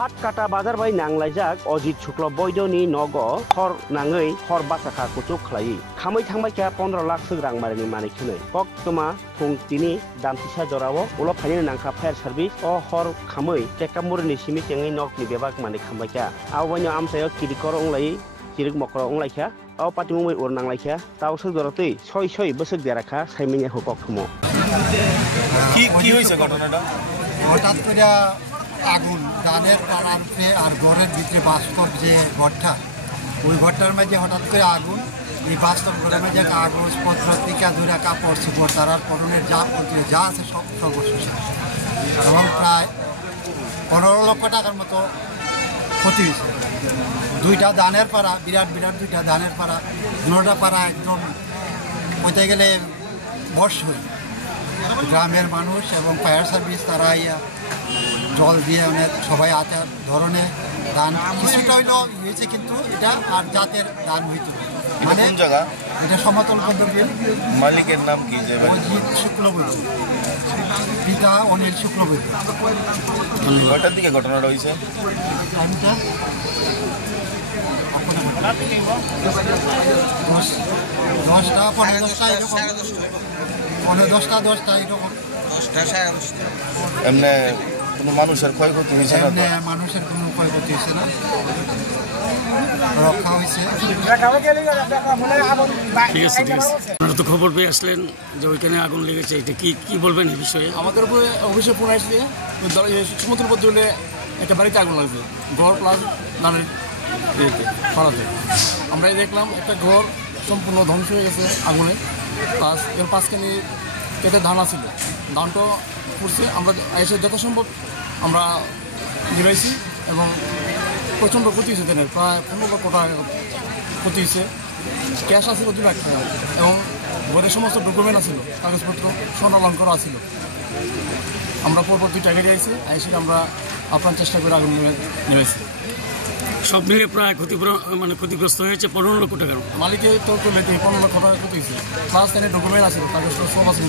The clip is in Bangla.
हाट काटा बाजार बाय नांलायजाक अजित शुक्ल बৈद्यनि नग हर नाङै हर बासाखा कुचुक खालायो खामै थांबायखा 15 लाख सो रां मारिनि मानिखनै पक तमा फुं तिनि दामतिसा जरावो उलो फाइनि नांखा फायार सार्भिस अ हर खामै टेकामुरनि सिमि तेङै नगनि बेबाक मानि खामबायखा आवबायनो आमसायो किरिकर अंलाय किरिक मकर अंलायखा अ पाटिमुमै उर नांलायखा तावसो जरतै सय बोसोर देराखा साइमिनिया हकक थमो কি হইছে ঘটনাটা হঠাৎ করে আগুন ধানের পাড়াতে আর ঘরের ভিতরে বাস্তব যে ঘরটা ওই ঘরটার মাঝে হঠাৎ করে আগুন এই বাস্তব ঘরের মাঝে কাগজপত্র টিকা ধরে কাপড় চোপড় তারার পরনের যা আছে সব সর্বশেষ এবং প্রায় 15 লক্ষ টাকার মতো ক্ষতি হয়েছে দুইটা ধানের পাড়া বিরাট দুইটা ধানের পাড়া দুটা পাড়া একদম বলতে গেলে বর্ষ হয়ে গ্রামের মানুষ এবং ফায়ার সার্ভিস তারা জল দিয়ে অনেক সবাই আছে ধরনের ধান কিছুটা হইল হয়েছে কিন্তু এটা আর জাতের ধান হইতো মানে জায়গা এটা সমতল পদ্ধতির মালিকের নাম কি অজিত শুক্লবৈদ্য পিতা অনিল শুক্লবৈদ্য কয়টার দিকে ঘটনাটা হয়েছে টাইমটা 10টা 10:30 এরকম 10:10 এরকম 10টা এমনি কোনো মানুষের ক্ষয়ক্ষতি হয়েছে না এমনি মানুষের কোনো ক্ষয়ক্ষতি হয়েছে না রক্ষা হয়েছে ঠিক আছে আপনারা তো খবর পেয়ে আসলেন যে ওইখানে আগুন লেগেছে এটা কি বলবেন এই বিষয়ে আমাদের উপরে অফিসে ফোন আসছে সমুদ্র পদ্ধতিতে একটা বাড়িতে আগুন লাগছে ঘর প্লাস ধানের ফলাতে আমরাই দেখলাম একটা ঘর সম্পূর্ণ ধ্বংস হয়ে গেছে আগুনে প্লাস এর পাঁচখানি কেটে ধান আছিল ধানটা পুড়ছে আমরা এসে যথাসম্ভব আমরা গিরাইছি এবং প্রচণ্ড ক্ষতি হয়েছে ধানের প্রায় 15 লক্ষ টাকা ক্ষতি হয়েছে ক্যাশ আছিল 2 লাখ টাকা এবং ঘরের সমস্ত ডকুমেন্ট আছিল কাগজপত্র স্বর্ণালঙ্কার আছিল আমরা পরবর্তী টাকা দিয়েছি এসে আমরা আপনার চেষ্টা করে আগুন নেমেছি সব মিলে প্রায় ক্ষতিগ্রস্ত হয়েছে 15 লক্ষ টাকা মালিকের তো 15 লক্ষ টাকা ক্ষতি হয়েছে প্লাস ডকুমেন্ট আছে কাগজপত্র সব আছে